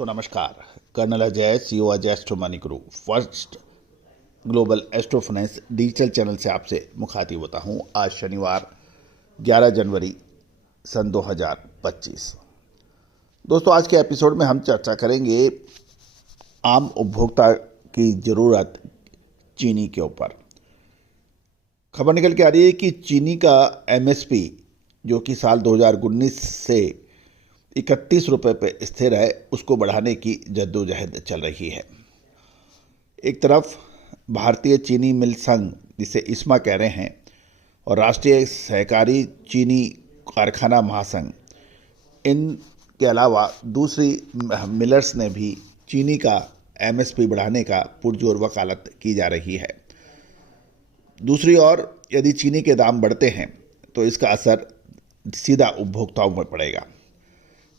दोस्तों नमस्कार। Colonel Ajay, CEO Ajay astro money guru, first global astro finance digital channel से आपसे मुखातिब होता हूं। आज शनिवार 11 जनवरी सन 2025। दोस्तों आज के एपिसोड में हम चर्चा करेंगे आम उपभोक्ता की ज़रूरत चीनी के ऊपर। खबर निकल के आ रही है कि चीनी का एमएसपी जो कि साल 2019 से 31 रुपये पे स्थिर है, उसको बढ़ाने की जद्दोजहद चल रही है। एक तरफ भारतीय चीनी मिल संघ, जिसे इस्मा कह रहे हैं, और राष्ट्रीय सहकारी चीनी कारखाना महासंघ, इनके अलावा दूसरी मिलर्स ने भी चीनी का एमएसपी बढ़ाने का पुरजोर वकालत की जा रही है। दूसरी ओर यदि चीनी के दाम बढ़ते हैं तो इसका असर सीधा उपभोक्ताओं पर पड़ेगा।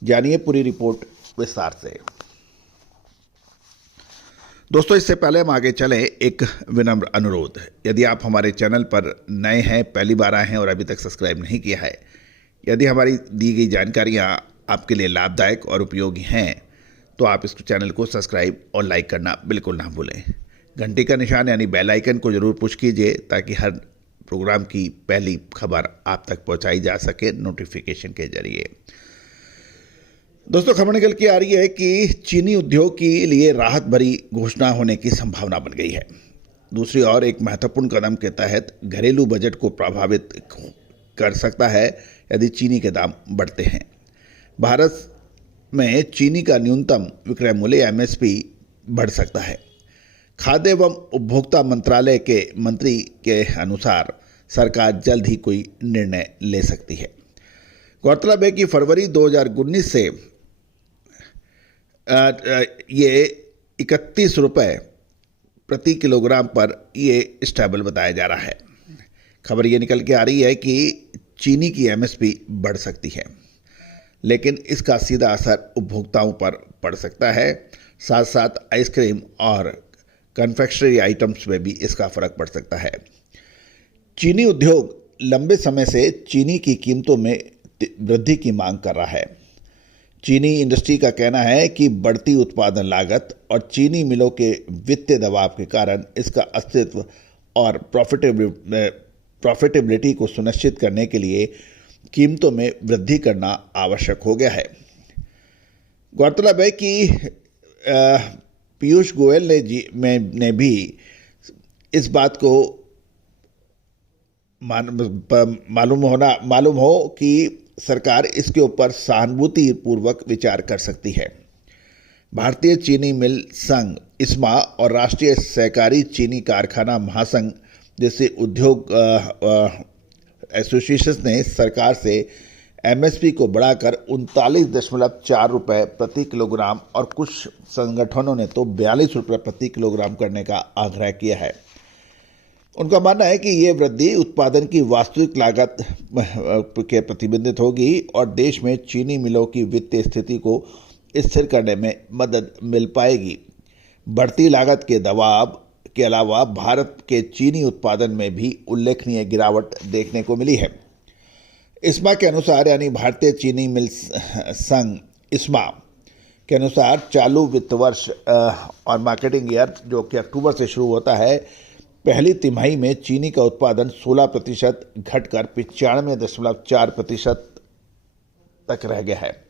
जानिए पूरी रिपोर्ट विस्तार से। दोस्तों इससे पहले हम आगे चलें, एक विनम्र अनुरोध। यदि आप हमारे चैनल पर नए हैं, पहली बार आए हैं और अभी तक सब्सक्राइब नहीं किया है, यदि हमारी दी गई जानकारियाँ आपके लिए लाभदायक और उपयोगी हैं तो आप इस चैनल को सब्सक्राइब और लाइक करना बिल्कुल ना भूलें। घंटी का निशान यानी बेल आइकन को ज़रूर पुश कीजिए ताकि हर प्रोग्राम की पहली खबर आप तक पहुंचाई जा सके नोटिफिकेशन के जरिए। दोस्तों खबर निकल के आ रही है कि चीनी उद्योग के लिए राहत भरी घोषणा होने की संभावना बन गई है। दूसरी ओर एक महत्वपूर्ण कदम के तहत घरेलू बजट को प्रभावित कर सकता है यदि चीनी के दाम बढ़ते हैं। भारत में चीनी का न्यूनतम विक्रय मूल्य एमएसपी बढ़ सकता है। खाद्य एवं उपभोक्ता मंत्रालय के मंत्री के अनुसार सरकार जल्द ही कोई निर्णय ले सकती है। गौरतलब है कि फरवरी 2019 से ये 31 रुपये प्रति किलोग्राम पर ये स्टेबल बताया जा रहा है। खबर ये निकल के आ रही है कि चीनी की एमएसपी बढ़ सकती है, लेकिन इसका सीधा असर उपभोक्ताओं पर पड़ सकता है। साथ साथ आइसक्रीम और कन्फेक्शनरी आइटम्स में भी इसका फर्क पड़ सकता है। चीनी उद्योग लंबे समय से चीनी की कीमतों में वृद्धि की मांग कर रहा है। चीनी इंडस्ट्री का कहना है कि बढ़ती उत्पादन लागत और चीनी मिलों के वित्तीय दबाव के कारण इसका अस्तित्व और प्रॉफिटेबिलिटी को सुनिश्चित करने के लिए कीमतों में वृद्धि करना आवश्यक हो गया है। गौरतलब है कि पीयूष गोयल ने भी इस बात को मालूम हो कि सरकार इसके ऊपर सहानुभूति पूर्वक विचार कर सकती है। भारतीय चीनी मिल संघ इस्मा और राष्ट्रीय सहकारी चीनी कारखाना महासंघ जैसे उद्योग एसोसिएशन ने सरकार से एमएसपी को बढ़ाकर 39.4 रुपये प्रति किलोग्राम और कुछ संगठनों ने तो 42 रुपये प्रति किलोग्राम करने का आग्रह किया है। उनका मानना है कि ये वृद्धि उत्पादन की वास्तविक लागत के प्रतिबिंबित होगी और देश में चीनी मिलों की वित्तीय स्थिति को स्थिर करने में मदद मिल पाएगी। बढ़ती लागत के दबाव के अलावा भारत के चीनी उत्पादन में भी उल्लेखनीय गिरावट देखने को मिली है। इस्मा के अनुसार यानी भारतीय चीनी मिल संघ इस्मा के अनुसार चालू वित्त वर्ष और मार्केटिंग ईयर जो कि अक्टूबर से शुरू होता है, पहली तिमाही में चीनी का उत्पादन 16% घटकर 95.4% तक रह गया है,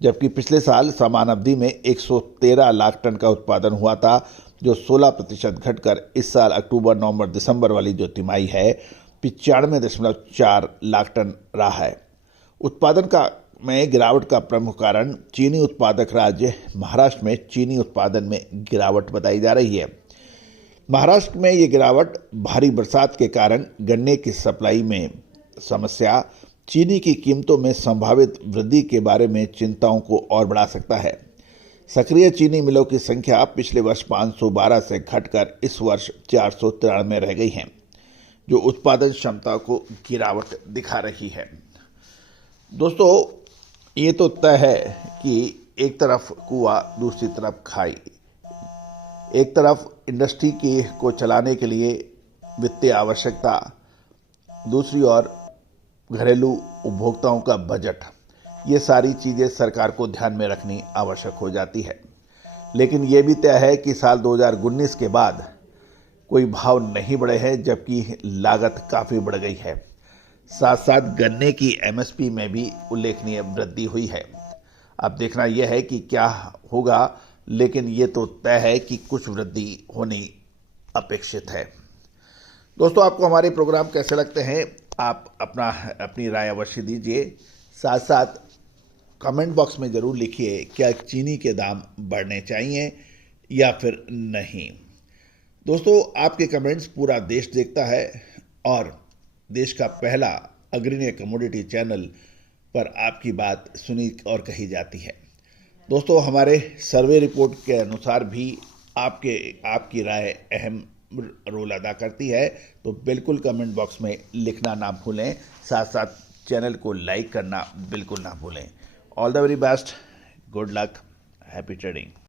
जबकि पिछले साल समान अवधि में 113 लाख टन का उत्पादन हुआ था, जो 16% घटकर इस साल अक्टूबर, नवंबर, दिसंबर वाली जो तिमाही है 95.4 लाख टन रहा है। उत्पादन में गिरावट का प्रमुख कारण चीनी उत्पादक राज्य महाराष्ट्र में चीनी उत्पादन में गिरावट बताई जा रही है। महाराष्ट्र में ये गिरावट भारी बरसात के कारण गन्ने की सप्लाई में समस्या, चीनी की कीमतों में संभावित वृद्धि के बारे में चिंताओं को और बढ़ा सकता है। सक्रिय चीनी मिलों की संख्या पिछले वर्ष 512 से घटकर इस वर्ष 493 में रह गई हैं, जो उत्पादन क्षमता को गिरावट दिखा रही है। दोस्तों ये तो तय है कि एक तरफ कुआं दूसरी तरफ खाई। एक तरफ इंडस्ट्री को चलाने के लिए वित्तीय आवश्यकता, दूसरी ओर घरेलू उपभोक्ताओं का बजट। ये सारी चीज़ें सरकार को ध्यान में रखनी आवश्यक हो जाती है। लेकिन ये भी तय है कि साल 2019 के बाद कोई भाव नहीं बढ़े हैं, जबकि लागत काफ़ी बढ़ गई है। साथ साथ गन्ने की एमएसपी में भी उल्लेखनीय वृद्धि हुई है। अब देखना यह है कि क्या होगा, लेकिन ये तो तय है कि कुछ वृद्धि होनी अपेक्षित है। दोस्तों, आपको हमारे प्रोग्राम कैसे लगते हैं? आप अपनी राय अवश्य दीजिए। साथ साथ कमेंट बॉक्स में ज़रूर लिखिए, क्या चीनी के दाम बढ़ने चाहिए या फिर नहीं। दोस्तों, आपके कमेंट्स पूरा देश देखता है और देश का पहला अग्रणी कमोडिटी चैनल पर आपकी बात सुनी और कही जाती है। दोस्तों, हमारे सर्वे रिपोर्ट के अनुसार भी आपकी राय अहम रोल अदा करती है, तो बिल्कुल कमेंट बॉक्स में लिखना ना भूलें। साथ साथ चैनल को लाइक करना बिल्कुल ना भूलें। All the very best, good luck, happy trading.